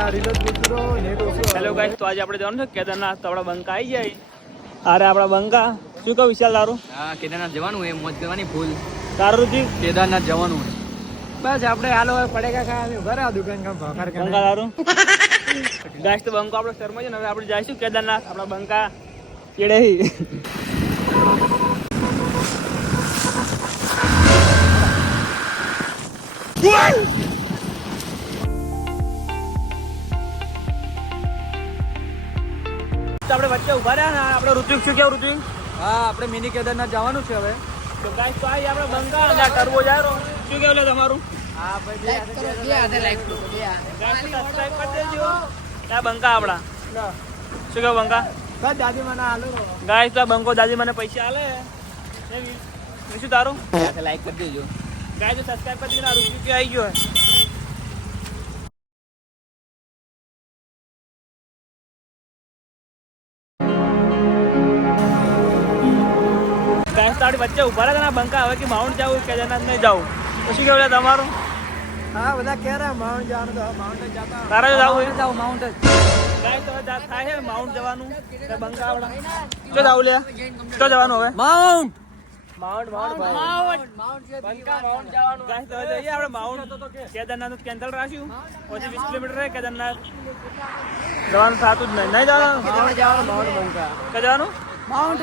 Hello guys, તો આજે આપણે જવાનું છે કેદારનાથ. તો આપણા બંકા આવી જાય. અરે આપણા બંકા શું કહું વિશાલ તારું? હા, કેદારનાથ જવાનું હોય, મોજ કરવાની ફૂલ. તારું રુચિ? કેદારનાથ જવાનું હોય. બસ આપણે હાલો પડેગા ખાવા ઘરે આ દુકાન કામ ભાખર બંકા તારું? ગાઈસ, તો બંકો આપણો શર્મા છે ને. હવે આપણે જઈશું કેદારનાથ. આપણા બંકા ચેડે આપણે વચ્ચે ઉભા રહ્યા ને. આપણે ઋત્વિક શું કેવું ઋત્વિક? હા, આપણે મિની કેદારનાથ જવાનું છે હવે. તો ગાઈસ, તો આવી આપણે બંકા અને ટર્બો જાયરો. શું કેવું લે તમારું? હા ભાઈ, સબસ્ક્રાઇબ કરી દેજો. આ બંકા આપણા શું કેવું બંકા? બસ દાદી મને હાલો ગાઈસ, તો બંકો દાદી મને પૈસા આલે. શું તારું? લાઈક કરી દેજો. ગાઈસ, તો સબસ્ક્રાઇબ કરી દેજો. ઋત્વિક આવી ગયો. ગાઈસ, તો આપણી વચ્ચે ઉભા રહ્યા બંકા. હવે કે માઉન્ટ જવું કેદારનાથ નહીં જવું. તો શું કેવું તમારું? હા બધા કે રહ્યા માઉન્ટ જવાનું તો માઉન્ટ જ જતા તારા જવું છે? જાઓ માઉન્ટ જ. ગાઈસ, તો થાય છે માઉન્ટ જવાનું. બંકા આવડા શું જવું લે? તો જવાનું હવે માઉન્ટ માઉન્ટ જવાનું. ગાઈસ, તો જઈએ આપણે માઉન્ટ. કેદારનાથ કેન્સલ રાખ્યું. પછી 20 કિલોમીટર રહે કેદારનાથ. જવાનું થતું જ નહીં. નહીં જવાનું? માઉન્ટ જવાનું માઉન્ટ બંકા ક્યાં જવાનું? માઉન્ટ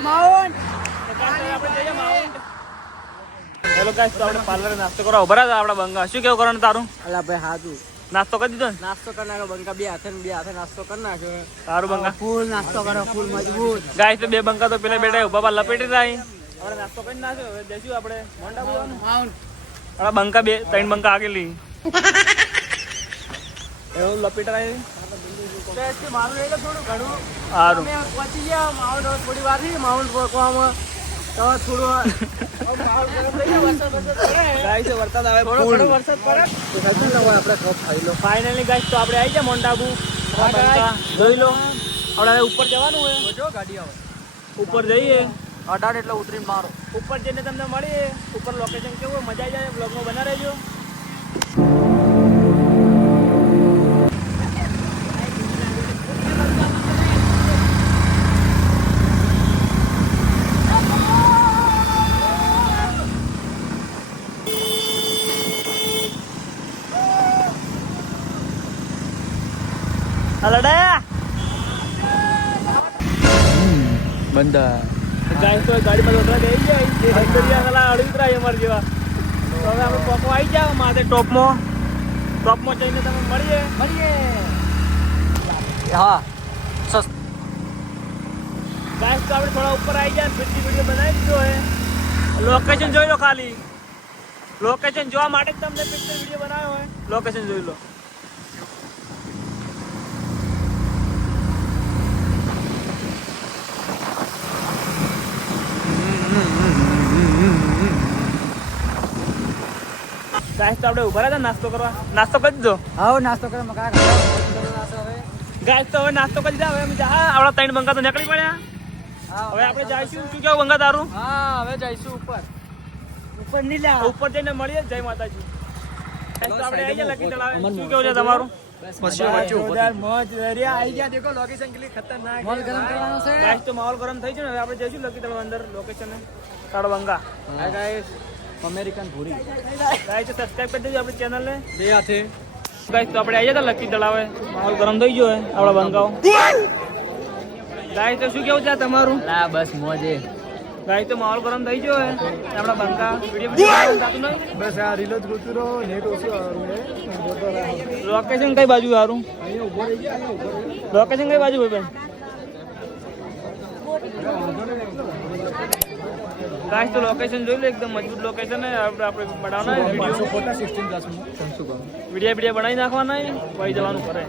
આપણે જઈએ માઉન્ટ. હેલો ગાઈસ, તો આપણે પાર્લર નાસ્તો કરવા ઉભા રહ્યા આપણા બંકા. શું કેવું કરવાનું તારું? અલા ભાઈ હાજુ નાસ્તો કરી દીધો ને? નાસ્તો કરી નાખ્યો બંકા બે હાથે નાસ્તો કરી નાખ્યો તારું બંકા? ફૂલ નાસ્તો કરો ફૂલ મજબૂત ગાઈસ, તો બે બંકા તો પેલા બેઠા ઉભા લપેટી જાય. હવે નાસ્તો કરી નાખ્યો. હવે જઈશું આપણે મોન્ટા જવાનું. માઉન્ટ આપણા બંકા બે ત્રણ બંકા આગેલી એવું લપેટાય. મારું એટલે થોડું ઘણું સારું. અમે પહોંચી ગયા માઉન્ટ થોડી વાર થી માઉન્ટ પહોંચવામાં તો થોડું ગાઈસ, વરસાદ આવે થોડો વરસાદ પડે આપણે કપ ખાઈ લો ફાઇનલી ગાઈસ, તો આપણે આવી ગયા મોન્ટ આબુ. જોઈ લો, આપણે ઉપર જવાનું હોય. જો ગાડી આવે ઉપર જઈએ. 18 એટલે ઉતરીને મારો. ઉપર જઈને તમને મળીએ. ઉપર લોકેશન કેવું મજા આવી જાય. બ્લોગમાં બના રહેજો. હલડા બંદા ગાઈસ, તો ગાડીમાં ઉતરા ગઈ જાય. જે હંદરિયા ગલા અડી ઉતરાય અમાર જેવા. તો હવે આપણે ટોપમાં આવી જાવ. માથે ટોપમાં જઈને તમે મળીએ. હા ગાઈસ, તો આપણે થોડા ઉપર આવી જાય. ફિરથી વિડીયો બનાવી દીધો હે. લોકેશન જોઈ લો. ખાલી લોકેશન જોવા માટે જ તમને પિક્ચર વિડીયો બનાવ્યો હોય. લોકેશન જોઈ લો. ગાઈસ, તો આપણે ઉભા રહ્યા હતા નાસ્તો કરવા. નાસ્તો કરી દીધો. હા નાસ્તો કરે મકા ગાઈસ, તો હવે નાસ્તો કરી દીધા. હવે અમે આપણા ત્રણ બંકા તો નીકળી પડ્યા. હવે આપણે જઈશું. શું કેવું બંકા તારું? હા હવે જઈશું ઉપર નહીં લા ઉપર જઈને મળીએ. જય માતાજી. ગાઈસ, તો આપણે આવી ગયા લકી તળાવે. શું કેવું છે તમારું? જોરદાર મોજ દરિયા આવી ગયા. દેખો લોકેશન કેટલી ખતરનાક મોલ ગરમ કરવાનો છે ગાઈસ, તો માહોલ ગરમ થઈ છે ને. હવે આપણે જઈશું લકી તળાવ અંદર લોકેશન તારો બંકા. હા ગાઈસ અમેરિકન ભૂરી ગાઈસ, તો સબસ્ક્રાઇબ કરી દેજો આપણી ચેનલને. બે હાથે ગાઈસ, તો આપણે આવી ગયા લકી તળાવે. માહોલ ગરમ થઈ ગયો હે આપણા બંકાઓ. ગાઈસ, તો શું કેવું છે તમારું? લા બસ મોજે. ગાઈસ, તો માહોલ ગરમ થઈ ગયો હે આપણા બંકા. વિડીયો થતું નહીં. બસ આ રીલો જ ગોતું રહો નેટ ઓછું આવરું હે લોકેશન કઈ બાજુ સારું? અહીંયા ઉભો રહી ગયા અહીંયા ઉભો રહી લોકેશન કઈ બાજુ હોય બેન? ગાઈસ, તો લોકેશન જોઈ લો. એકદમ મજબૂત લોકેશન હે. આપણે બનાવવાના વિડીયો ફોટા 16 પ્લસ સંસુબા બનાવી નાખવાના. પછી જવાનું કરે.